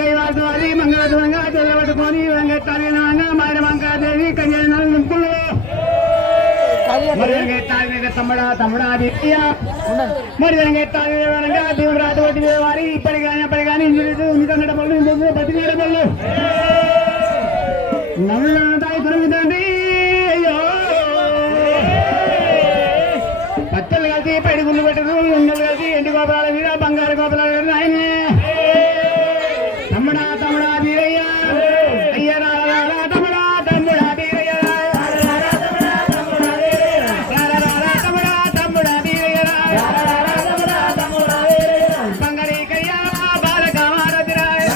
కైవాసవాది మంగళ చదవట్టుకొని వెంకటాలిన మైన వంకాదేవి కళ్యాణ నింపులు మరి తమ్ముడా తమ్ముడా మరి దేవురాటి వారి ఇప్పటిగాని ఇంజనీర్ పనులు బతికేట పనులు నవ్వుతాయి దొరుకుతుంది పచ్చలు కలిసి పైడి గుళ్ళు పెట్టరు ఉన్నలు కలిసి ఎండు గోపురాల మీద బంగారు గోపురాల మీద ఆయనే తమ్ముడా తమ్ముడా వీరయ్య అయ్య తమ్ముడా తమ్ముడా వీరయ్య తమ్ముడా వీరయ్య బంగారీ కయ్య బాలకామారతిరాయ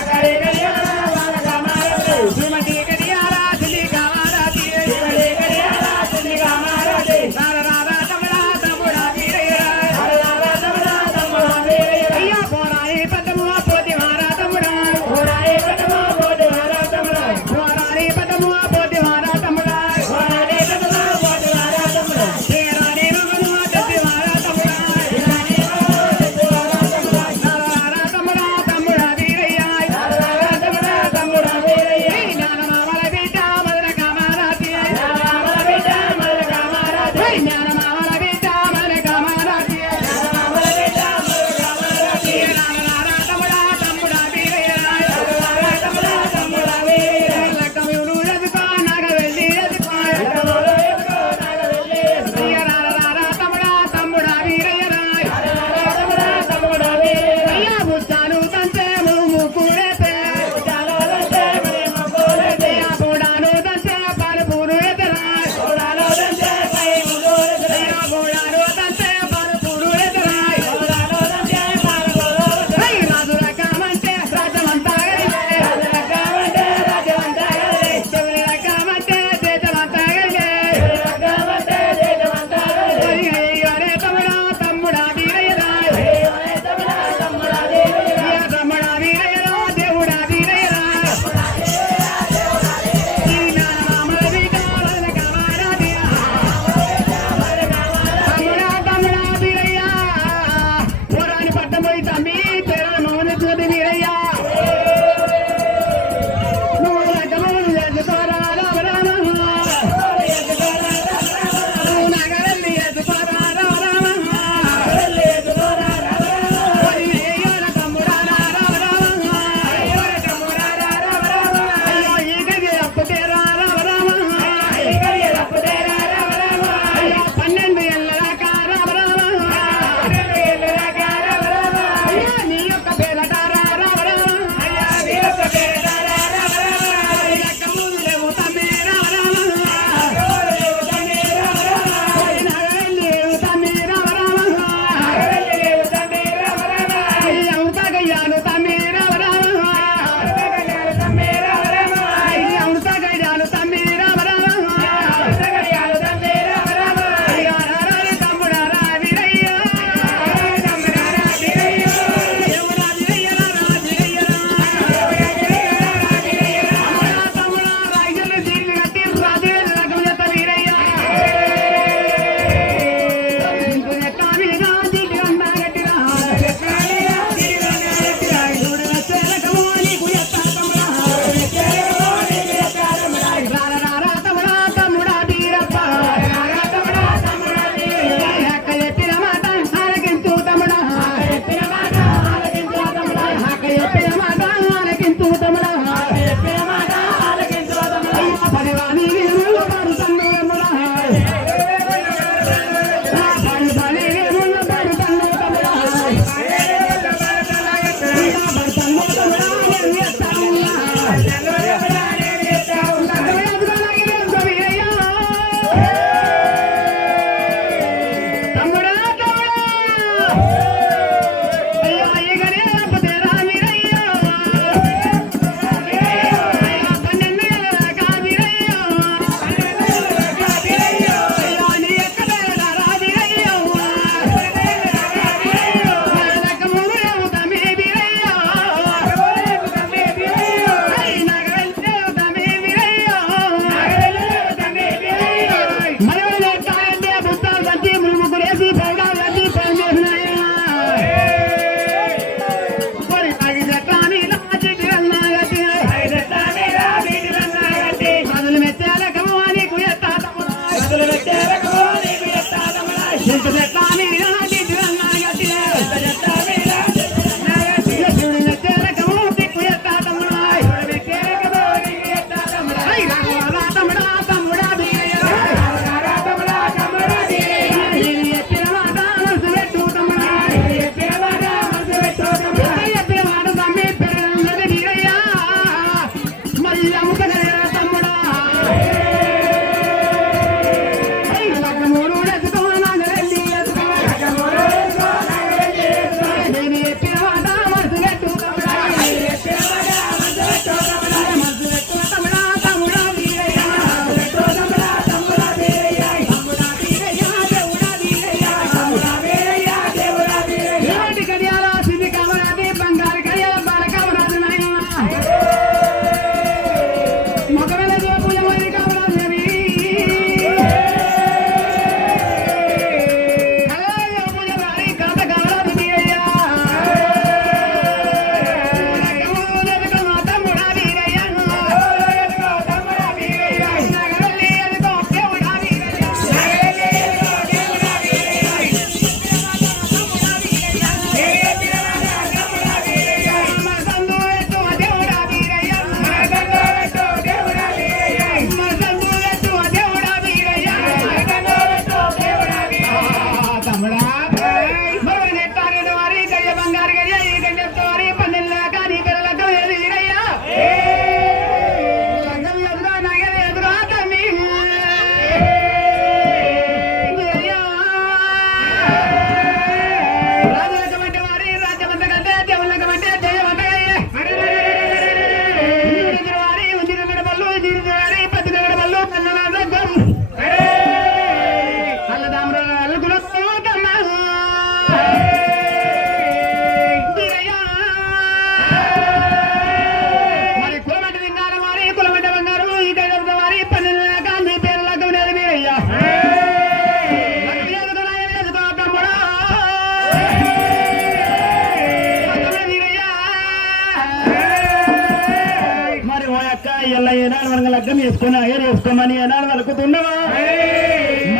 మరి ఓ యొక్క ఇలా ఏనాడు మనకు లగ్గం చేసుకుని అయ్యర్ చేసుకోమని ఏనాడు వలుకుతున్నావా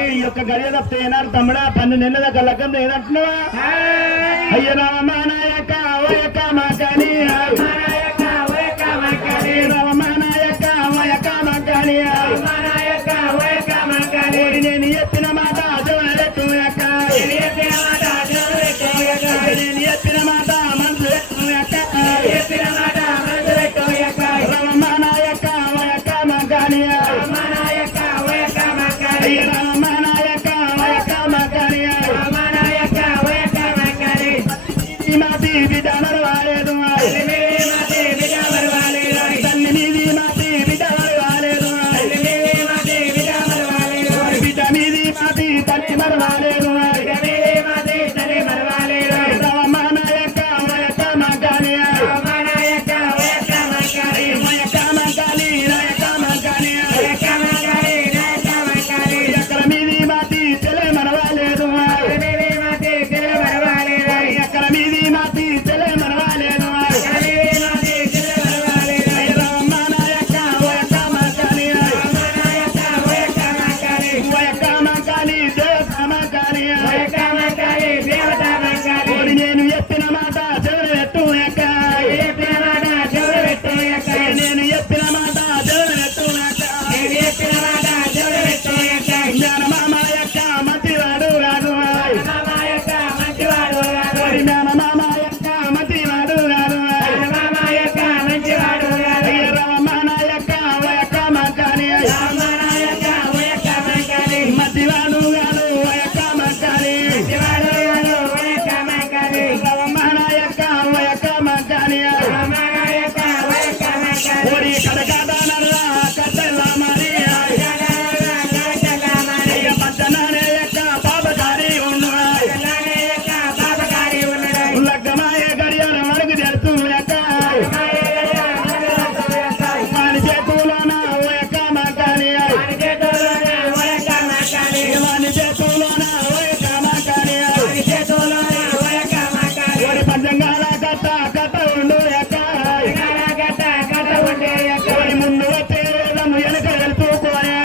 ఈ యొక్క గడియ తప్పితే ఏనాడు తమ్ముడా 12 నెలల దాకా లగ్గం లేదంటున్నావా అయ్య రామా నాయక ఓ యొక్క మాకాని రామా నాయక ఓ యొక్క మాకాని నేను చెప్పిన మాట జోడెట్టు యొక్క నేను చెప్పిన మాట మనసు పెట్టు యొక్క రామా నాయక ఓ యొక్క మాకాని రామా నాయక ఓ యొక్క మాకాని మాతి బిడ్డ మరవాలేదు తల్లి మీది మాతి బిడ్డ మరవాలేదు బిడ్డ మీది మాతి తల్లి మరవాలేదు రామ నాయక వయక మగాని ఎక్కడ మీది మాతి తెలే మరవాలేదు ఎక్కడ మీది మాతి తెలే మరవాలేదు రామ నాయక వయక మగాని వయక మగాని దేవత మగాని నేను చెప్పిన మాట చెవులు పెట్టు ఎక్క నేను చెప్పిన మాట చెవులు పెట్టు జ్ఞానమామ యొక్క మంత్రివాడు రాదు జ్ఞానమామ యొక్క మంత్రివాడు రాదు రామమాన యొక్క వయక మగాని మంత్రివాడు గాడు వయక మగాని రామమాన యొక్క వయక మగాని ఓడి కడకదానల్లా కట్టెల్లా మరి పచ్చనానే యొక్క పాపకారి ఉన్నాడు లగ్గమాయ గడియాల మనకు తెలుసు యొక్క వాని చేతులోన ఓ యొక్క మగాని వాని చేతులోన ఓ యొక్క మగాని ఓడి పంచంగాల కట్ట ఉండు యొక్క ఓడి ముందు వచ్చే వేదము వెనక తెలుసుకోలే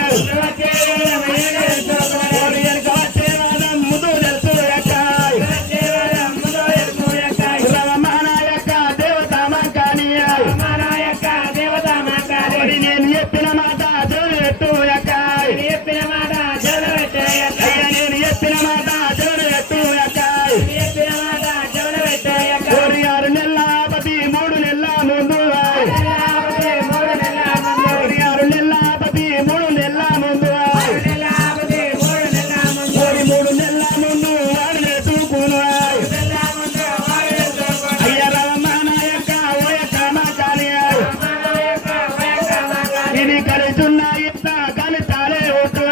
ఓడి వెనక వచ్చే వాదం ముందు తెలుసు యొక్క రామమాన యొక్క దేవత మగాని ఓడి నేను చెప్పిన మాట చెవులు పెట్టు యొక్క నేను చెప్పిన మాట చెవులు పెట్టు యొక్క ఓడి 6 నెలల పతి 3 నెలల ముందు ఓడి 6 నెలల పతి 3 నెలల ముందు ఓడి 3 నెలల ముందు వాడు నేర్చుకును అయ్య రామమాన యొక్క ఓ యొక్క మగాని ఇది కలిసున్న ఇంత కలిసాలే ఓటు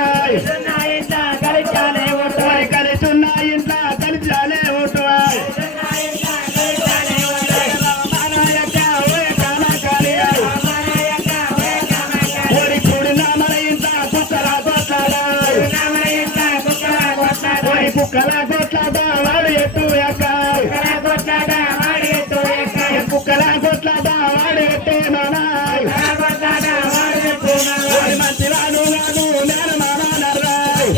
కలిసున్న ఇంత కలిసాలే ఓటు రామమాన యొక్క ఓ యొక్క మగాని ఓడి కూడిన మన ఇంత కుక్కల కొట్లాడా ఓడి కుక్కల కొట్లాడా వాడు ఎట్టు యొక్క కుక్కల కొట్లాడా వాడు ఎట్టే నానాయ్ ఓడి మంచివాడు గాను నేను మానరాయ్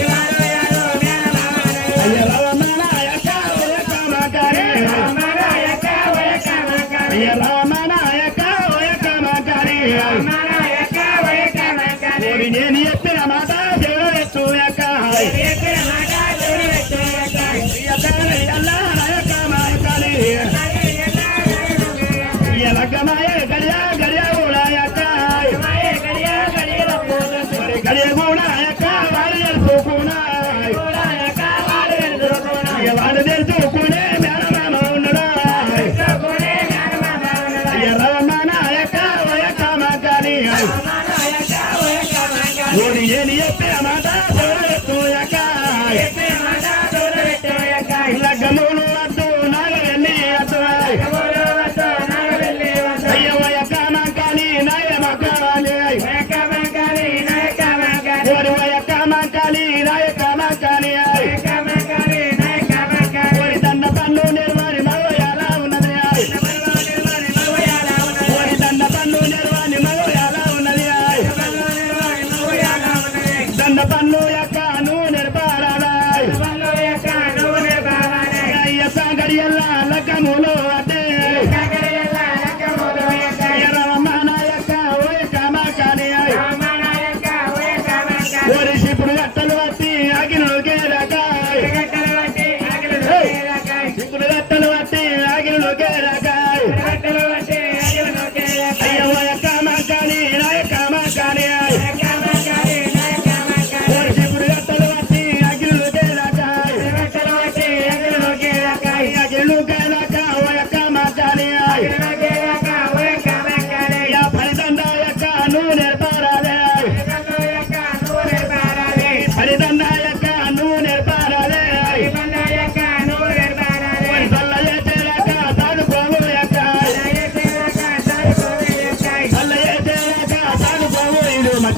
అయ్య రామమాన యొక్క ఓ యొక్క మగాని అయ్య రామమాన యొక్క ఓ యొక్క మగాని ఓడి నేను చెప్పిన మాట చెవులు పెట్టు యొక్క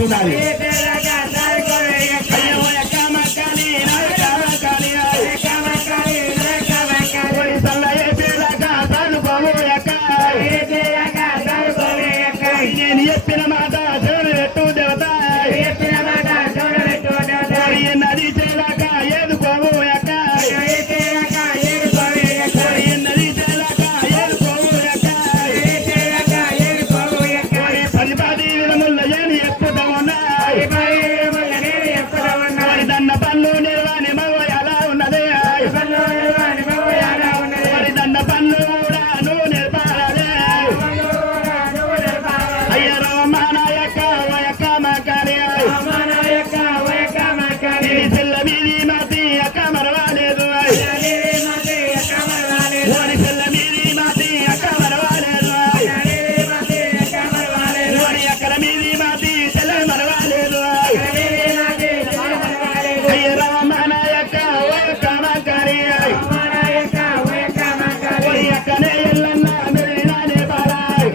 చెప్తున్నది అయ్యో ఎక్క మక్కాలి నాయక మక్కాలి సల్లయ్య పేరక చదువుకోవు ఎక్క నేను చెప్పిన మాట చెవులు పెట్టు దేవత నది చేలాక ఏదుకోవు ఎక్క నది చేలాక ఏదుకోవు ఎక్క 10 విధముల ఏని ఎక్కుతా ఉన్నాయి దన్న పన్ను నిర్వాణి మగ ఎలా ఉన్నది దన్న పన్ను కూడా నువ్వు నేర్పాలే అయ్య రామానాయక వయక మకాలి చెల్ల మీది మాతి అక్క మరవాలేదు ఓడి చెల్ల మీది మాతి అక్క మరవాలేదు ఓడి అక్కల మీది మాతి చెల్ల మరవాలేదు అయ్య రామానాయక వయక మకాలి ఓడి అక్కనే ఎల్లన్న మెరినానే బాలాయ్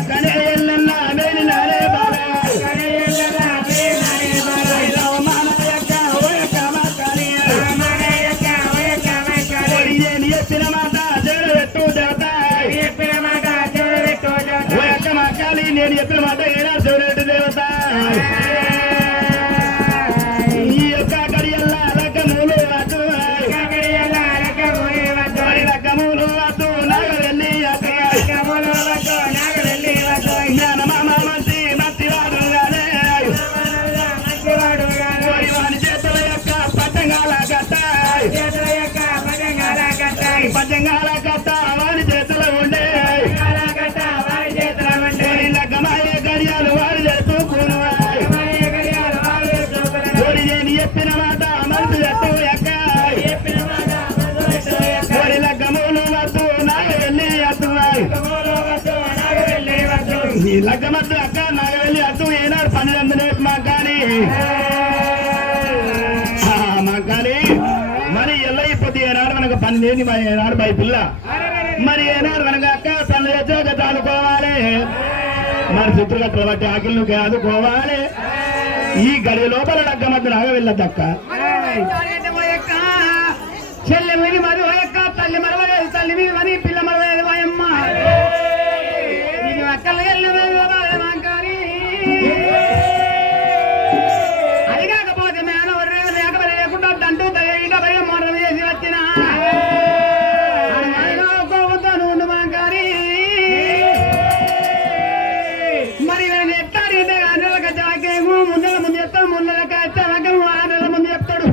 అక్కనే ఎల్లన్న మెరినానే బాలాయ్ రామానాయక వయక మకాలి ఓడి నేను చెప్పిన మాట చెడు పెట్టు దేవత వయక మకాలి నేను చెప్పిన మాట ఏనా చెడు దేవత ఈ యొక్క గడియల్ల లగ్గములు వద్దు లగ్గములు వద్దు నాగవెల్లి జ్ఞానమామ మంచి మత్తివాడు గానే వాని చేతుల యొక్క పట్టంగాల గట్ట పట్టంగాల గట్ట వారి చేతులు ఉండే లగ్గమాయ గడియాలు వారి చేతుకును నేను చెప్పిన మాట మనసు ఎత్తు ఎక్క లగ్గములు వద్దు నాగవెల్లి అద్దు ఈ లగ్గమద్దు అక్క నాగవెల్లి అద్దు ఏనాడు 12 మాకాలి మాకాలి మరి ఎల్లయిపోతే ఏనాడు మనకు 12 ఏనాడు బై పిల్ల మరి ఏనాడు మనకు అక్క పనులు వచ్చాక చాలుకోవాలి మరి చిత్రగట్టలు బట్టి ఆకిళ్ళు ఆదుకోవాలి ఈ గడి లోపల లగ్గమద్దు నాగవెళ్ళదక్క చెల్లె మీద మరి ఓయక్క తల్లి మరవలేదు తల్లి మీద మరి పిల్ల మరవలేదు వాయమ్మ అక్కలు అది కాకపోతే మేనవరు లేకపోతే లేకుండా దంటూ ఇక బయట మోడలు చేసి వచ్చిన ఉండు మాంకారి మరి నేను ఎత్తాడు నెలక జాకేమో ముందల ముందు చెప్తాడు ముందలక వచ్చాకము 6 నెలల ముందు చెప్తాడు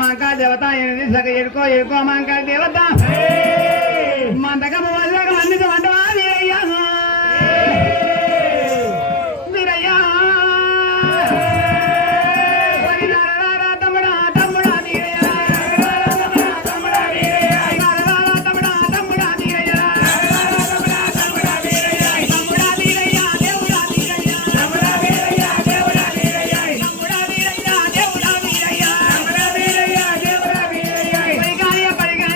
మాంకాళ దేవత ఎడుకో ఎడుకో మాంకాళ దేవత మందకము అన్ని అంటవా వీరయ్యా వీరయ్యా తమ్ముడా తమ్ముడా వీరయ్యా తమ్ముడా వీరయ్యా పరిగాయ పరిగాయ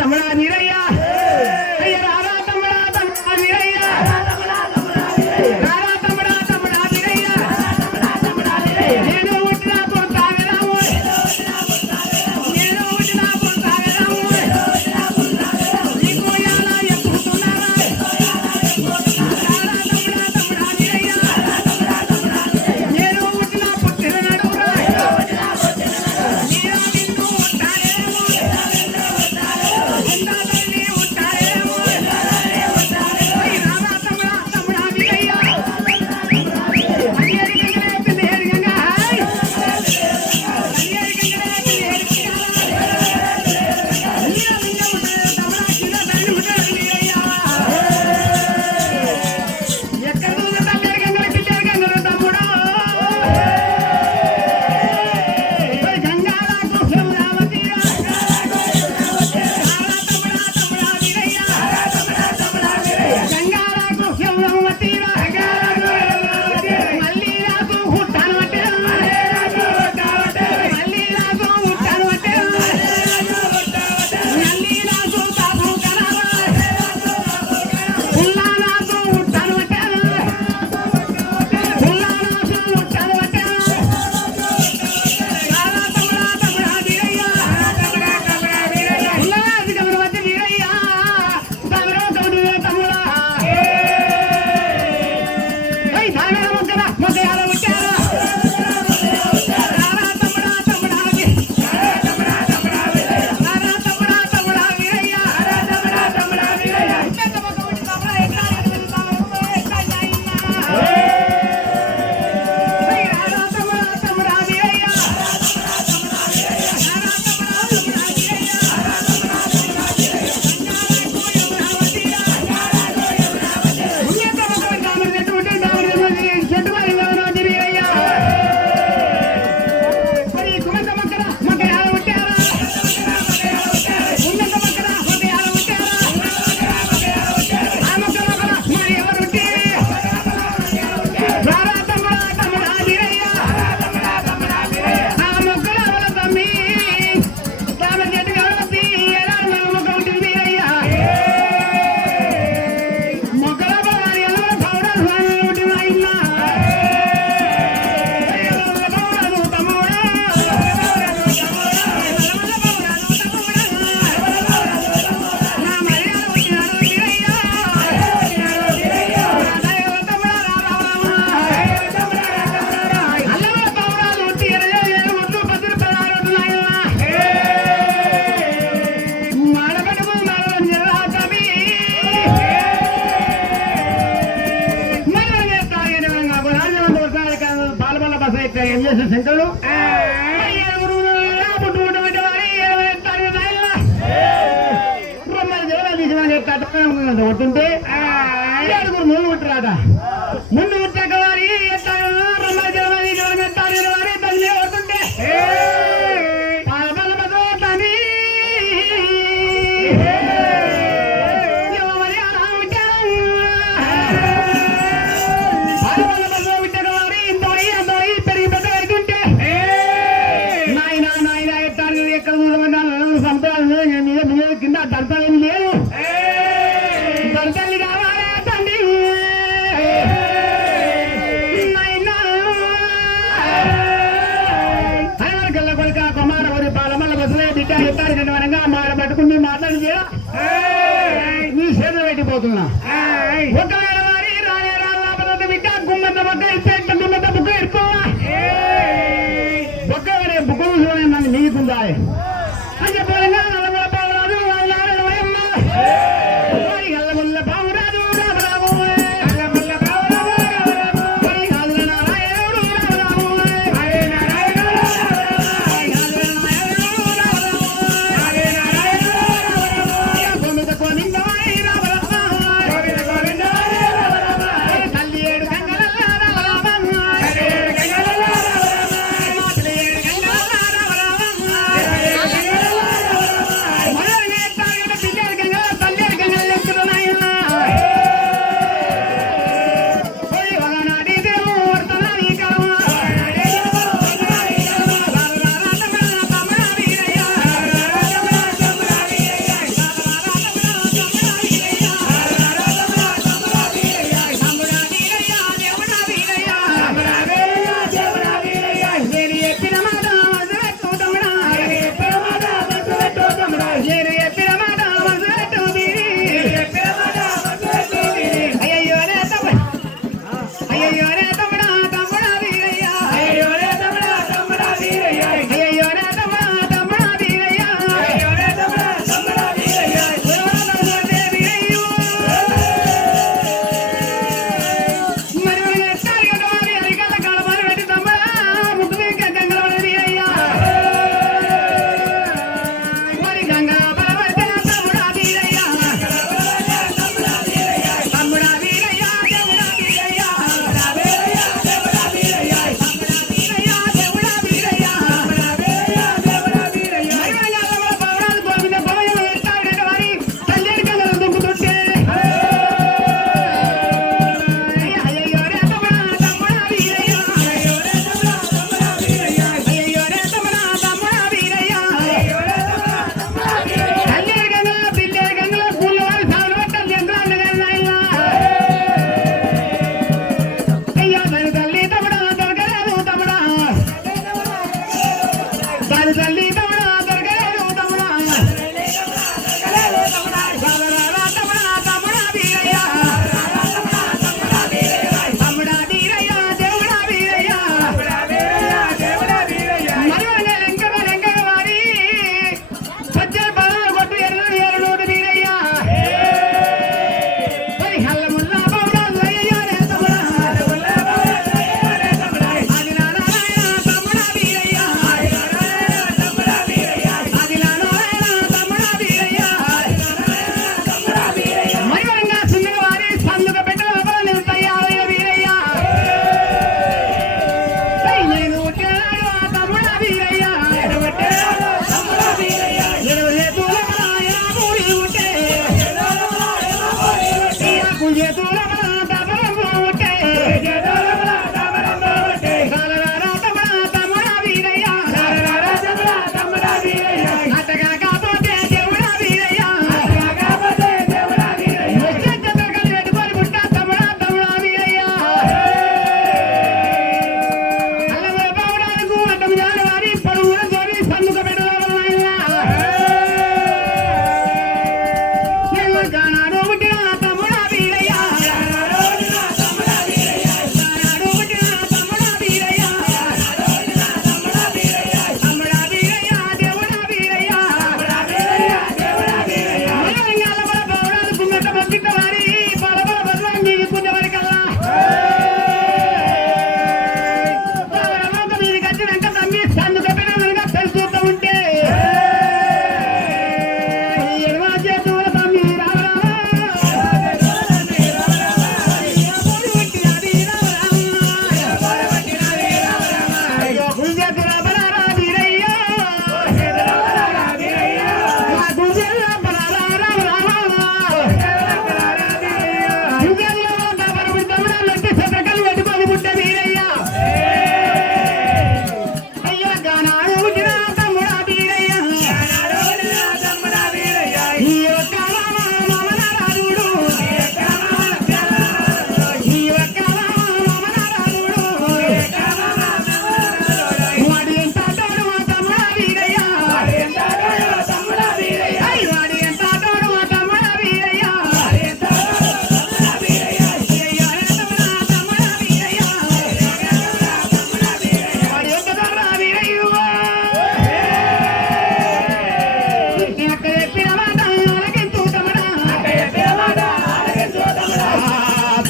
తమ్ముడా వీరయ్య అయ్య రారా తమ్ముడా తమ్ముడా వీరయ్య రారా తమ్ముడా తమ్ముడా వీరయ్య నేను పుట్టిన పొంతాగరాము నేను పుట్టిన పొంతాగరాము నీకు ఎలా ఎక్కుతున్నారా రారా తమ్ముడా తమ్ముడా వీరయ్య నేను పుట్టిన పుట్టిన నడురా నేను నిన్ను ఉంటానేమో ఉండాలని ఉంటానేమో రారా తమ్ముడా తమ్ముడా వీరయ్య ఏం చేసిన శంకరుడు కొట్టుంటే ఏడుగురు ముందు పుట్టరాట ముందు పుట్టాక వారి వారి తల్లి కొడుతుంటే కింద దర్శనం లేదు దర్శనం కావాలా తండ్రి కళ్ళ కొడుక కుమార వరి పాలమల్ల బస్సులే బిడ్డ ఎత్తారు వరంగా మాట పట్టుకుని మాట్లాడి నీ చేతులు పెట్టిపోతున్నా ఒకవేళ వారి రాలే రాళ్ళ బిడ్డ గుమ్మంత బొక్క ఇస్తే గుమ్మంత బుక్క ఇరుకోవా బొక్క బుక్క నన్ను నీకుందా అని చెప్పాలంగా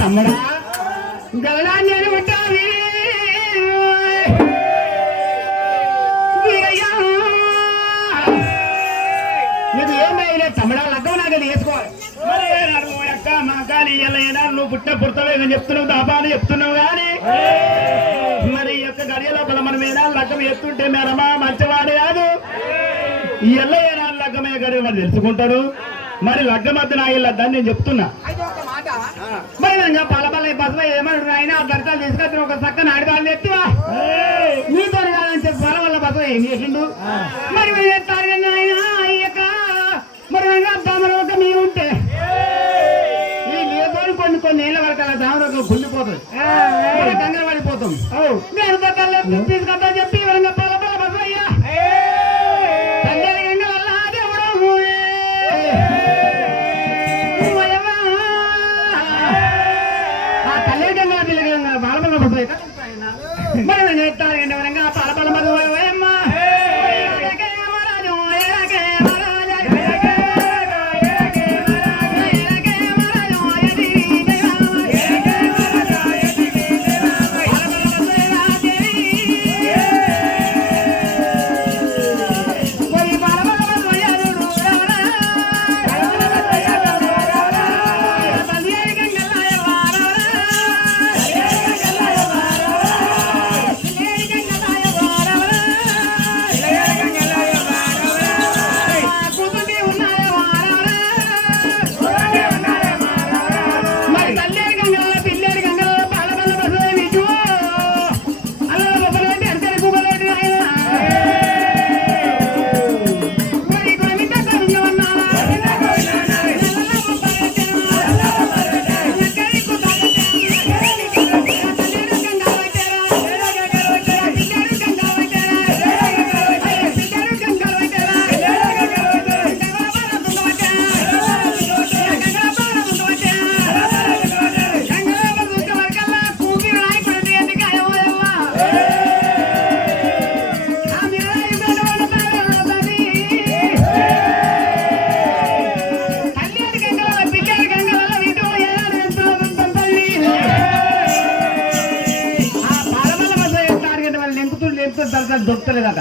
తమ్ముడా గలడాన్ని అని ఉంటావి నీకు ఏమైనా తమ్ముడా లగ్గం నాకు వేసుకోవాలి మరి అక్క మా కాలి ఎలా నువ్వు పుట్టిన పుడతలో ఏమని చెప్తున్నావు దాబాలు చెప్తున్నావు కానీ మరి ఈ యొక్క గడియ లోపల మనం ఏనా లగ్గం ఎత్తుంటే మేనమా మంచివాడు కాదు ఈ ఎల్లయ్యనా లగ్గమే గడియ మరి తెలుసుకుంటాడు మరి లగ్గం మధ్య నా ఇల్లని నేను చెప్తున్నా మరి నేను పలపల్ల బస్సులో ఏమన్నా అయినా గంటలు తీసుకొచ్చిన ఒక చక్కని ఆడిదాన్ని ఎత్తివా నీతో కాదని చెప్పి పల వల్ల బస్సులో ఏం చేసిండు మరి మీరు ఎత్తారు కానీ ఆయన అయ్యక మరి దామరోగం మీరు ఉంటే ఈ లేదో కొన్ని ఏళ్ళ వరకు అలా దామరోగం కుళ్ళిపోతుంది కంగారు పడిపోతాం నేను తీసుకొద్దా చెప్పి ఎవరైనా పలపల్ల బస్సులో అయ్యా మరి నేను చెప్తాను వివరంగా పాలపల మధువమ్మ దొరుకుతలేదట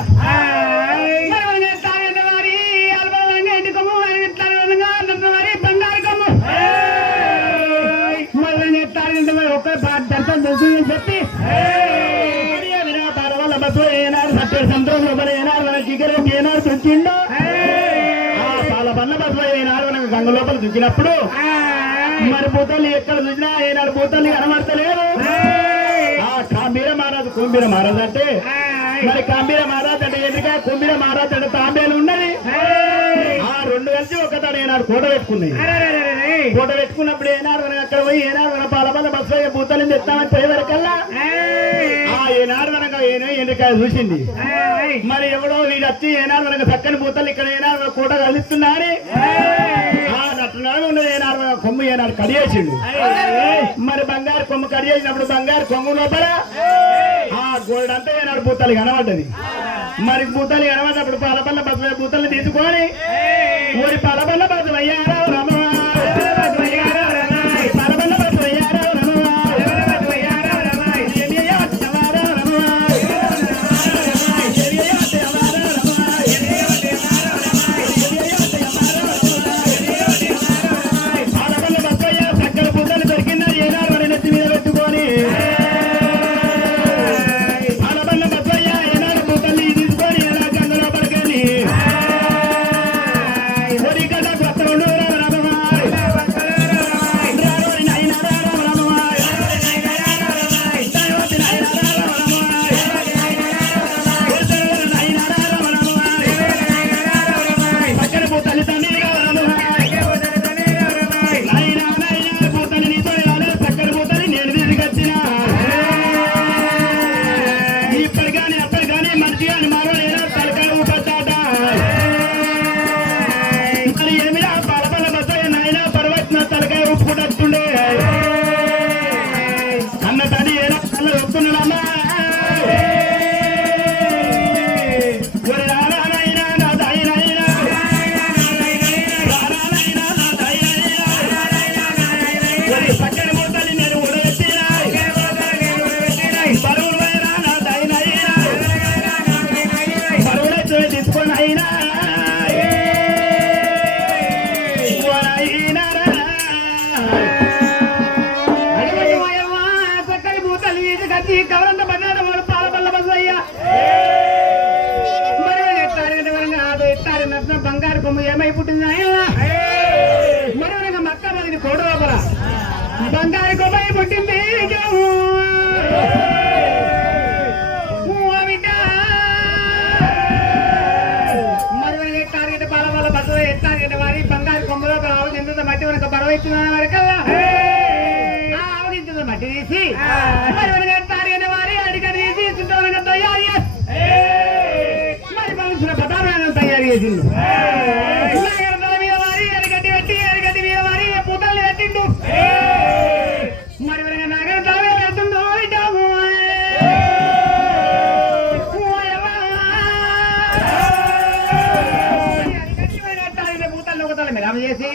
చెప్పి ఏనాడు సత్య సంతోషం లోపల ఏనాడు మన చికెన్ ఏనాడు దుంచిండో పాల బండ్ల బస్సులో ఏనాడు మనకు గంగ లోపల దుంచినప్పుడు మరి భూతాలు ఎక్కడ చూసినా ఏనాడు భూతాలు కనబడతలేదు కాంబీర మహారాజు కుంబీర మహారాజు అంటే మరి కాంబీర మహారాజు అంటే ఎందుక కుంబీర మహారాజు అంటే తాంబేలు ఉన్నది ఆ రెండు కలిసి ఒకతాడు ఏనాడు కోట పెట్టుకున్నాయి కోట పెట్టుకున్నప్పుడు ఏనాడు మనం అక్కడ పోయి ఏనాడు మన పాలబల్ల బస్సు భూతాలను తెస్తామని పోయేవరకల్లా ఏనాడు మనకు ఎండ్రికాయ చూసింది మరి ఎవడో వీడు వచ్చి ఏనాడు మనకు చక్కని భూతాలు ఇక్కడ ఏనాడు కోట కలుస్తున్నారని నట్టున్నాడు ఉన్నది ఏనాడు కొమ్ము ఏనాడు కడియేసిండు మరి బంగారు కొమ్ము కడియేసినప్పుడు బంగారు కొమ్ము లోపల గోల్డ్ అంతా ఏనాడు భూతాలు కనబడ్డది మరి భూతాలు కనబడ్డప్పుడు పాలబల్ల బస్సు భూతాలు తీసుకొని ఊరి పాలబల్ల బస్సు అయ్యారా కవరంత పడ్డాడు వాడు పాలబల్ల బస్సు అయ్యా మరి బంగారు కొమ్ము ఏమై పుట్టింది ఆయన మరి మక్క మరి కోట లోపల బంగారు కొమ్మ పుట్టింది మరి టార్గెట్ పాలబల్ల బస్సు టార్గెట్ వారి బంగారు కొమ్మ లోపల ఆవగింత మట్టి మనకు బరువు ఇచ్చిన వరకల్లా ఆవగించిన మట్టి తీసి వారి అడిగడి తీసి తయారు మరి మనుషుల పదార్థాలను తయారు చేసిండు వారి అడిగడ్డి పెట్టి అడిగడ్డి మీద వారి పూతల్ని పెట్టిండు మరి నాగర తలమే పెడుతుందో పూతల్ని ఒక తల మీద చేసి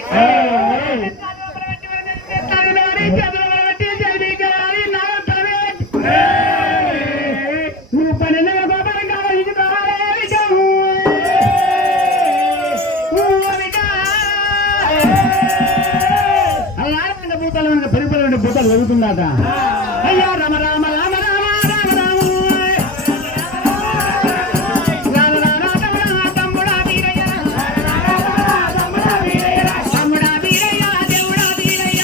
భూతాలు జరుగుతుందట అయ్యా రామ రామ రామ రామ రామ రామ తమ్ముడా వీరయ్య తమ్ముడా వీరయ్య దేవుడా వీరయ్య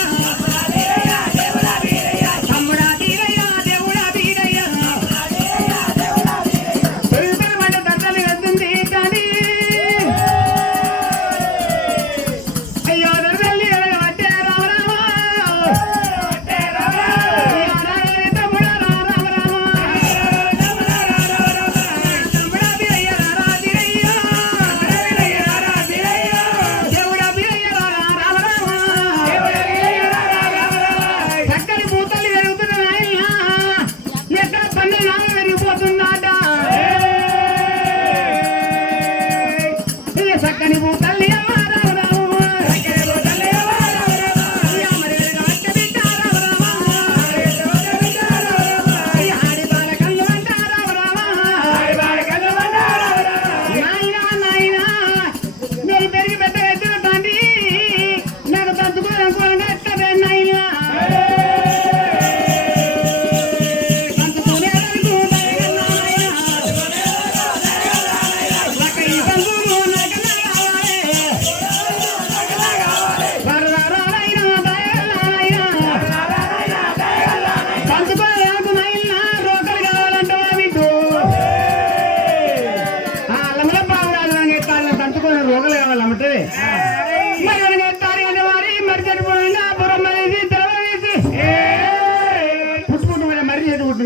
తమ్ముడా వీరయ్య దేవుడా వీరయ్య పెరుగుతున్న దండలు వెళ్తుంది కానీ అయ్యో తమ్ముడా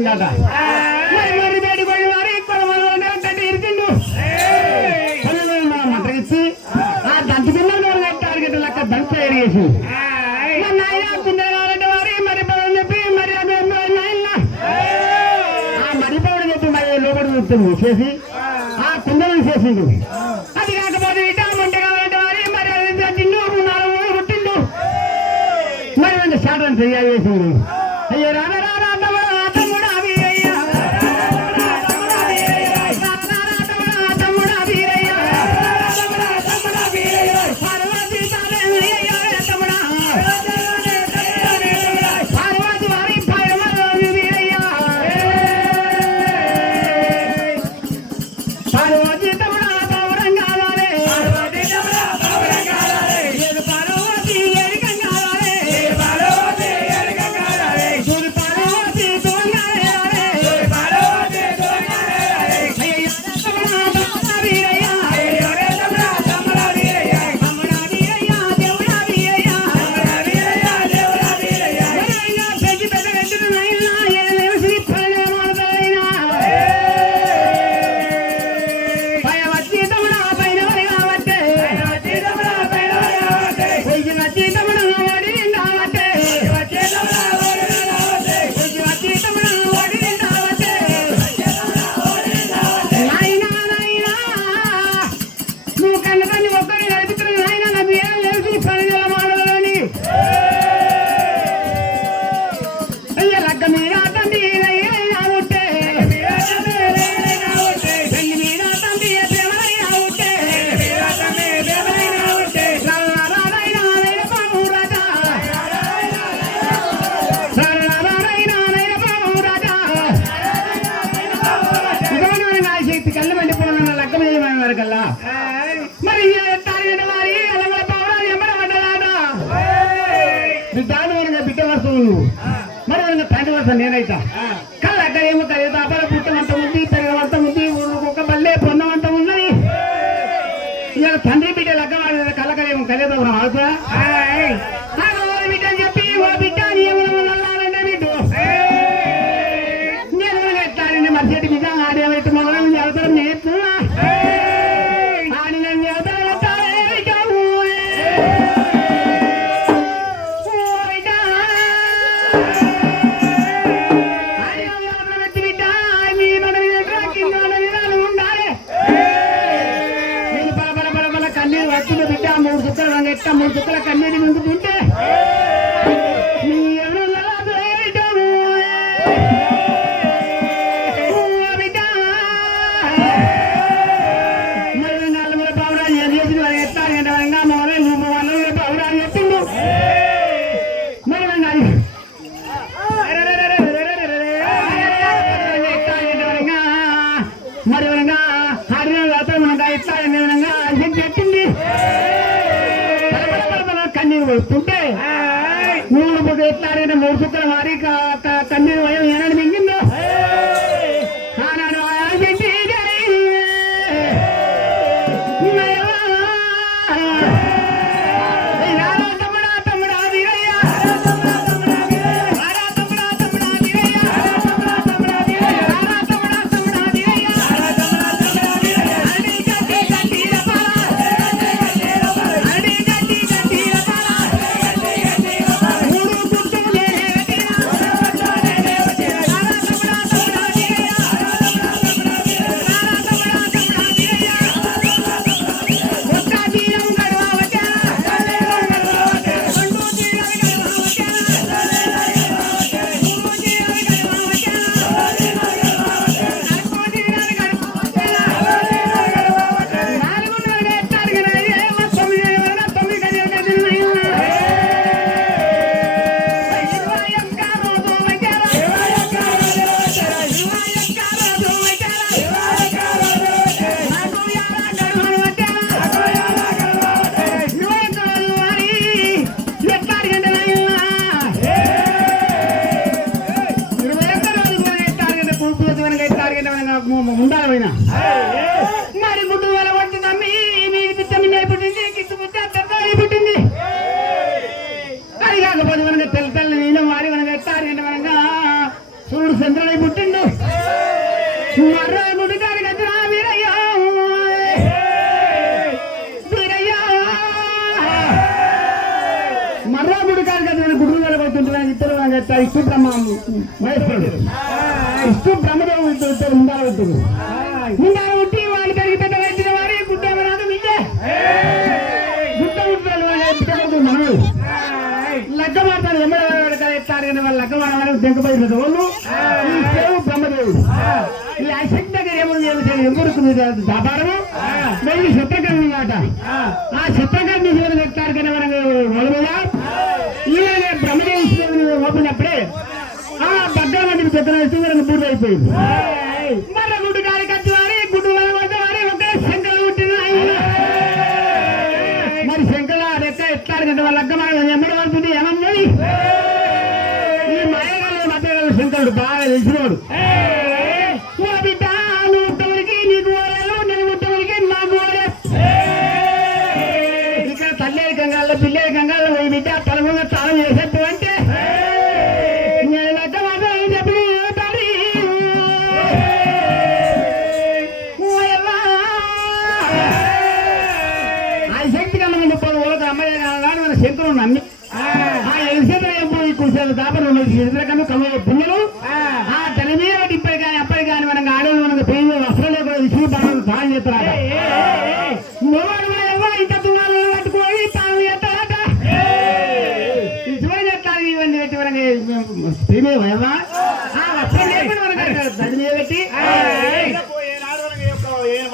చేసిందాట మరి బయటికి పోయి వారి కొలమలు కట్టి ఇరికిండు మంట ఇచ్చి ఆ దంచుకున్న టార్గెట్ లెక్క దంచ ఎరిగేసి నాయన కుందరు కావాలంటే వారి మరి పవన్ చెప్పి మరి అది ఆ మరి పవన్ చెప్పి మరి లోపలి చూస్తుంది చేసి ఆ కుందరు చేసిండు అది కాకపోతే ఇటా మంట కావాలంటే వారి మరి అది తిండు 4 ఊరు పుట్టిండు మరి మంచి షాటన్ చేసిండు అయ్యో రానా రానా తమ్ముడా వీరయ్యా తమ్ముడా వీరయ్యా పార్వతి తమ్ముడా పార్వతి వారి వీరయ్యా పార్వతి తమ్ముడా పౌరంగాలే పార్వతి ఎరికంగాలే మరి బిడ్డ వస్తువు మరి తండ్రి వస్తాను నేనైతా కళ్ళ ఏమో కలిగితే అపర పుట్టమంత ఉంది పెరగమంత ఉంది ఒక బల్లే పొందమంత ఉన్నది ఇవాళ తండ్రి బిడ్డ లెక్క కళ్ళకలేమో కలియదు అవుతా బిడ్డ చెప్పి ఓ బిడ్డ నల్లాలంటే బిడ్డు నేను ఎట్లానండి మర్చెట్టి బిడ్డ ఆడేమైతే మొదలు చదువుతాం నేర్చున్నా ఆడి నేను చదువుతాను బిడ్డ 3 చుక్కలు ఎట్ట 3 చుక్కల కన్నీరు ముందుకుంటే నీ ఎవరు బిడ్డ మరి 4 పౌరాలు ఏం చేసి ఎత్తానంటే మొదలు నువ్వు 100 పౌరాలు చెప్పిండు మరి మరి హరిన ఎత్తానంటే విధంగా చెప్పింది కన్నీరు వస్తుంటే 3 ఎట్లాడైనా 3 చుక్కల వారి కన్నీరు వయం ఏనాడు మింగిందో ఇష్టు బ్రహ్మ మహేశ్వరుడు ఇష్టు బ్రహ్మదేవుడు ఉండాలి ఉంటుంది ముందాల ఉట్టి వాళ్ళు కలిగి పెద్ద వచ్చిన వారి గుడ్డ రాదు మిందే గుడ్డ ఉంటాడు మనడు లగ్గ మాడతాడు ఎమ్మడ ఎత్తాడు కానీ వాళ్ళు లగ్గ మాడవాళ్ళకి దెంకపోయినది వాళ్ళు ఈ సేవు బ్రహ్మదేవుడు ఈ అశక్తి దగ్గర ఏముంది ఎవరికి వ్యాపారము వెళ్ళి శత్రుకర్ణి మాట ఆ శత్రుకర్ణి శివుని ఎత్తాడు కానీ మనకు మొదలుగా ఈయన బ్రహ్మదేవుని ఓపినప్పుడే ఆ బద్దల మందికి పెద్దలు వేస్తే మనకు పూర్తి అయిపోయింది మళ్ళీ గుడ్డు గాలి కట్టి వారి గుడ్డు వారి ఒకే శంకలు పుట్టిన మరి శంకల రెక్క ఎత్తాడు కదా వాళ్ళ అగ్గ మన ఎమ్మడి వాడుతుంది ఏమన్నది ఈ మాయగాళ్ళు మధ్య శంకరుడు బాగా తెలిసినోడు బిడ్డ నువ్వు ఉత్తముడికి నీకు ఓడలు నేను ఉత్తముడికి నాకు ఓడే ఇక్కడ తల్లేరు గంగాల్లో పిల్లేరు గంగాల్లో పోయి బిడ్డ తలముగా తాను చేసేట్టు అంటే శంకరు నమ్మి ఆ ఎలిసేతలు దాపలు ఎదురకన్నా కమ్మ పుణ్యలు ఆ తన మీద ఇప్పటి కానీ అప్పటి కానీ మనం ఆడలు మనకు పేరు వస్త్రం లేకుండా విష్ణు పనులు సాయం చేస్తారట ఇంత తుణాలు పట్టుకోయి తాను చేస్తారట శివుడు చెప్తారు ఇవన్నీ పెట్టి మనకి వస్త్రం లేకుండా మనకి దడి మీద పెట్టి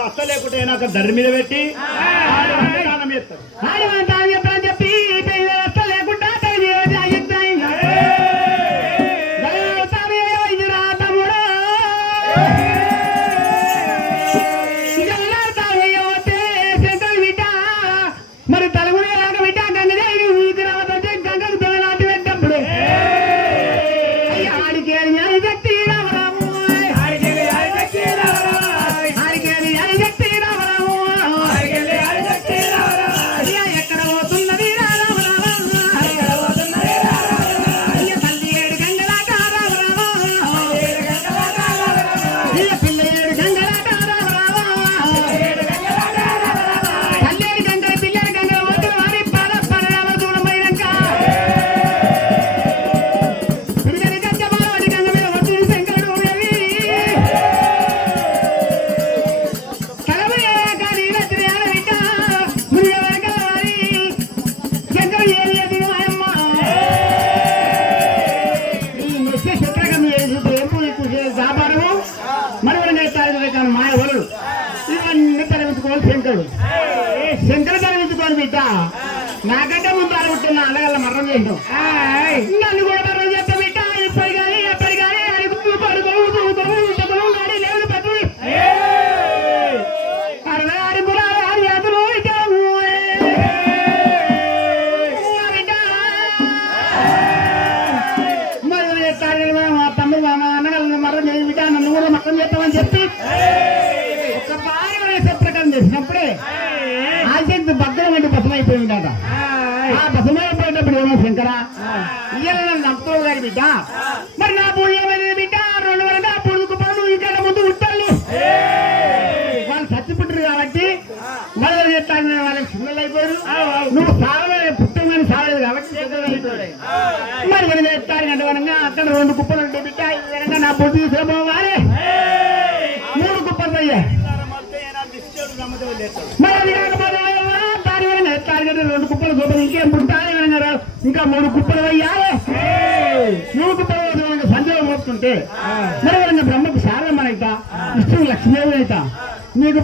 వస్త్రం లేకుండా అక్కడ దడి మీద పెట్టి తాను చెప్తారని చెప్పి వస్త్రం లేకుండా మరి తలమునే రాక బిడ్డ గంగదేవి మీకు రావద్దంటే గంగకు దొంగలాంటి పెట్టప్పుడు ఆడికి శక్తి రామరాము ఎక్కడ పోతున్నది తల్లి ఏడు గంగలాట పిల్ల ఏడు గంగలాట తల్లేడు గంగ పిల్లడి గంగ వద్దు వారి పద పడవ దూరం పోయినాక పిల్లడి గంగ బాలవాడి గంగ మీద వద్దు శంకరుడు కానీ బిడ్డ ముందు వరకల వారి శంకరుడు ఏది అమ్మ ఈ నిత్య శత్రగం వ్యాపారము మనవరంగా కానీ మాయ వరుడు ఇవన్నీ తలెత్తుకోవాలి శంకరుడు శంకర తలెత్తుకోవాలి బిడ్డ నాకంటే ముందు అడుగుతున్నా అడగల మరణం చేయడం నన్ను కూడా మరణం చేస్తా బిడ్డ ఇప్పటి కానీ ఎప్పటి కానీ అడుగు పడుకోవు గాడి లేవులు పట్టుడు అరవై గురాలు 6 యాతులు మొదలు చేస్తాడు మా తమ్ముడు మా అన్నగారు మరణం చేసి బిడ్డ నన్ను కూడా మరణం చేస్తామని చెప్పి ఒక బాగా శత్రుకం చేసినప్పుడే ఆశక్తి భద్రం అంటే బసమైపోయిందట ఆ బసమైపోయినప్పుడు ఏమో శంకర ఇయ్యాల నమ్ముతావు గారి బిడ్డ మరి నా పూజ బిడ్డ 2 వరకు పుడుకు పనులు ఇంకా ముందు ఉంటాను వాళ్ళు చచ్చిపుట్టరు కాబట్టి వాళ్ళు చెప్తాను వాళ్ళకి చిన్నలు అయిపోయారు నువ్వు సాగలేదు పుట్టమని సాగలేదు కాబట్టి మరి మనం చెప్తాను అంటే వరంగా అక్కడ 2 కుప్పలు ఉంటాయి బిడ్డ ఈ విధంగా నా పొద్దు తీసుకోవాలి 3 కుప్పలు అయ్యా మరి దాని వల్ల ఎత్తారు 2 కుప్పలు చూపలు ఇంకేం పుట్టాలి ఇంకా 3 కుప్పలు అయ్యాలి 3 కుప్పలు సంధ్యలో మోస్తుంటే మరి వాళ్ళ బ్రహ్మకు శారదమ్మనైత విష్ణువు లక్ష్మీదేవి అయిత నీకు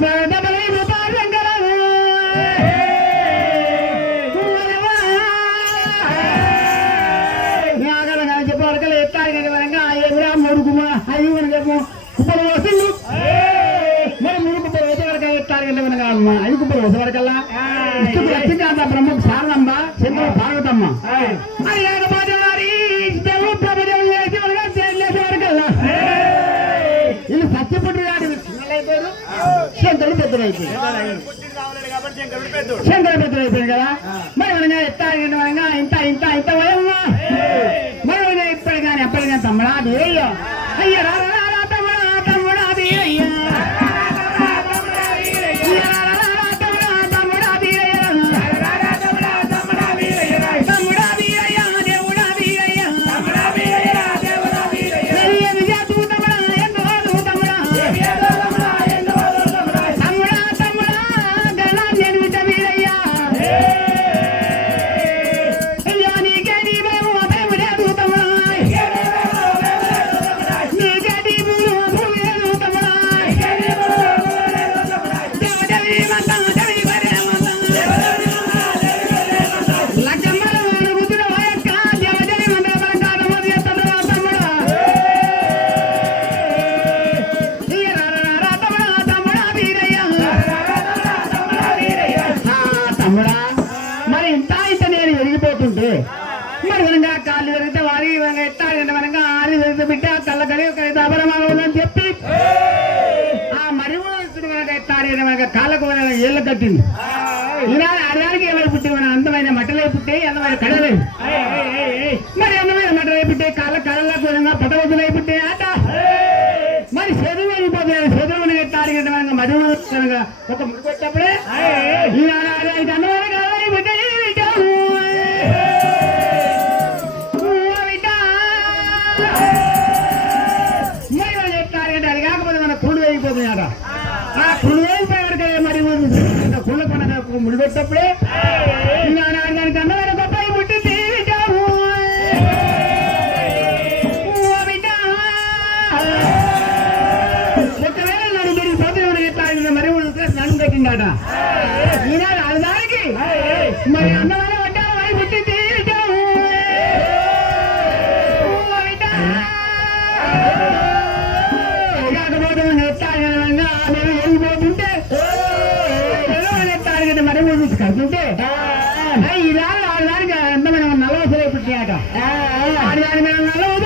చెప్పవరకల్లా ఎత్తారు వరంగా 3 కుప్పలు వస్తుంది మరి 3 కుప్పలు వచ్చే వరకు ఎత్తారు మనకు 5 కుప్పలు వచ్చే వరకల్లా ఇష్టకు లక్ష్మీకాంత బ్రహ్మకు శారదమ్మ చంద్రుడు పార్వతమ్మ అది లేకపోతే వారి ప్రభుత్వం చేసే వరకల్లా వీళ్ళు సత్యపుట్టు రాడు చిన్నలైపోయారు శంకరుడు పెద్దలైపోయారు శంకరుడు పెద్దలైపోయారు కదా మరి మనగా ఎత్తారు మనగా ఇంత ఇంత ఇంత వయమ్మా మరి ఇప్పటి కానీ అప్పటి కానీ తమ్ముడా అది అయ్యో అయ్యో రా తమ్ముడా అది అయ్యా తమ్ముడా నేను వెలిగిపోతుంటే మరి విధంగా కాళ్ళు జరిగితే వారి ఎత్తాలి విధంగా ఆరి జరిగితే బిడ్డ కళ్ళ కలిగి అపరమాలని చెప్పి ఆ మరి ఎత్తాలి కాళ్ళకు ఏళ్ళు కట్టింది ఈనాడు ఆడడానికి ఎవరు పుట్టి మన అందమైన మట్టలే పుట్టే అందమైన కడలే మరి అందమైన మట్టలే పుట్టే కళ్ళకు విధంగా పటవద్దులై పుట్టే ఆట మరి చదువు అయిపోతుంది చదువుని ఎత్తాలి మరి ఒక ముడిపెట్టప్పుడే ఈనాడు ఆడడానికి అందమైన కళ్ళై పుట్టే అది కాకపోతే మన కుళ్ళు అయిపోతుంది ఆట ఆ కుళ్ళు అయిపోయాడు మరి కుళ్ళ పండుగ ముడిపెట్టప్పుడే దానికి అందమైన గొప్ప పుట్టింది ఒకవేళ నన్ను తిరిగిపోతే మరి నన్ను కట్టిందాట ఈనాడు ఆడదానికి మరి అందమైన వడ్డాలు అయి పుట్టింది మరి కడుతుంటే ఇలా ఆడదానికి అందమైన నల్లవసలు పుట్టినాట ఆడదాని మీద నల్ల